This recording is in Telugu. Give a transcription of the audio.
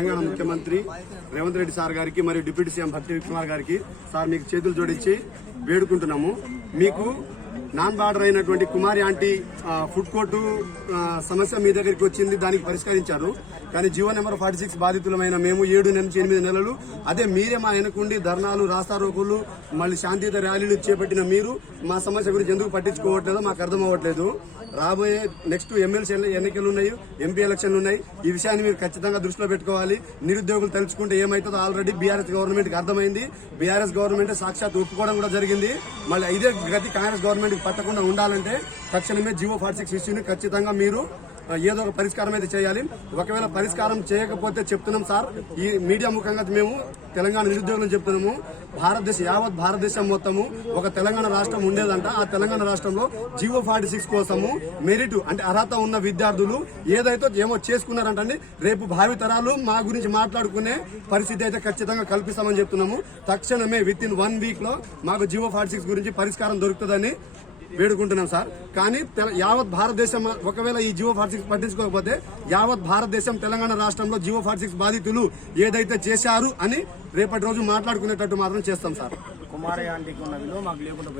తెలంగాణ ముఖ్యమంత్రి రేవంత్ రెడ్డి సార్ గారికి మరియు డిప్యూటీ సీఎం భక్తి విక్రమార్ గారికి సార్ మీకు చేతులు జోడించి వేడుకుంటున్నాము. మీకు నాన్ బార్డర్ అయినటువంటి కుమారి ఆంటీ ఫుడ్ కోర్టు సమస్య మీ దగ్గరికి వచ్చింది దానికి పరిష్కరించారు. కానీ G O number forty six బాధితులమైన మేము ఏడు నుంచి ఎనిమిది నెలలు అదే మీరే మా వెనకుండి ధర్నాలు రాస్తారోకులు మళ్ళీ శాంతియుత ర్యాలీలు చేపట్టిన మీరు మా సమస్య గురించి ఎందుకు పట్టించుకోవట్లేదో మాకు అర్థం అవ్వట్లేదు రాబోయే నెక్స్ట్ ఎమ్మెల్సీ ఎన్నికలు ఉన్నాయి ఎంపీ ఎలక్షన్లు ఉన్నాయి ఈ విషయాన్ని మీరు ఖచ్చితంగా దృష్టిలో పెట్టుకోవాలి. నిరుద్యోగులు తలుచుకుంటే ఏమైతుందో ఆల్రెడీ బీఆర్ఎస్ గవర్నమెంట్కి అర్థమైంది. బీఆర్ఎస్ గవర్నమెంట్ సాక్షాత్ ఒప్పుకోవడం కూడా జరిగింది. మళ్ళీ ఇదే గతి కాంగ్రెస్ గవర్నమెంట్ పట్టకుండా ఉండాలంటే తక్షణమే జియో ఫార్టీ సిక్స్ ఇష్యూని ఖచ్చితంగా మీరు ఏదో ఒక పరిష్కారం అయితే చేయాలి. ఒకవేళ పరిష్కారం చేయకపోతే చెప్తున్నాం సార్ ఈ మీడియా ముఖంగా మేము తెలంగాణ నిరుద్యోగులను చెప్తున్నాము. భారతదేశం యావత్ భారతదేశం మొత్తము ఒక తెలంగాణ రాష్ట్రం ఉండేదంట. ఆ తెలంగాణ రాష్ట్రంలో జీవో ఫార్టీ సిక్స్ కోసము మెరిట్ అంటే అర్హత ఉన్న విద్యార్థులు ఏదైతే ఏమో చేసుకున్నారంటండి రేపు భావి తరాలు మా గురించి మాట్లాడుకునే పరిస్థితి అయితే ఖచ్చితంగా కల్పిస్తామని చెప్తున్నాము. తక్షణమే విత్ ఇన్ వన్ వీక్లో మాకు జీవో ఫార్టీ సిక్స్ గురించి పరిష్కారం దొరుకుతుందని వేడుకుంటున్నాం సార్. కానీ యావత్ భారతదేశం ఒకవేళ ఈ జియో ఫార్టీ సిక్స్ పట్టించుకోకపోతే యావత్ భారతదేశం తెలంగాణ రాష్ట్రంలో జియో ఫార్టీ సిక్స్ బాధితులు ఏదైతే చేశారు అని రేపటి రోజు మాట్లాడుకునేటట్టు మాత్రం చేస్తాం సార్. ఉన్న విలువ మాకు లేకుండా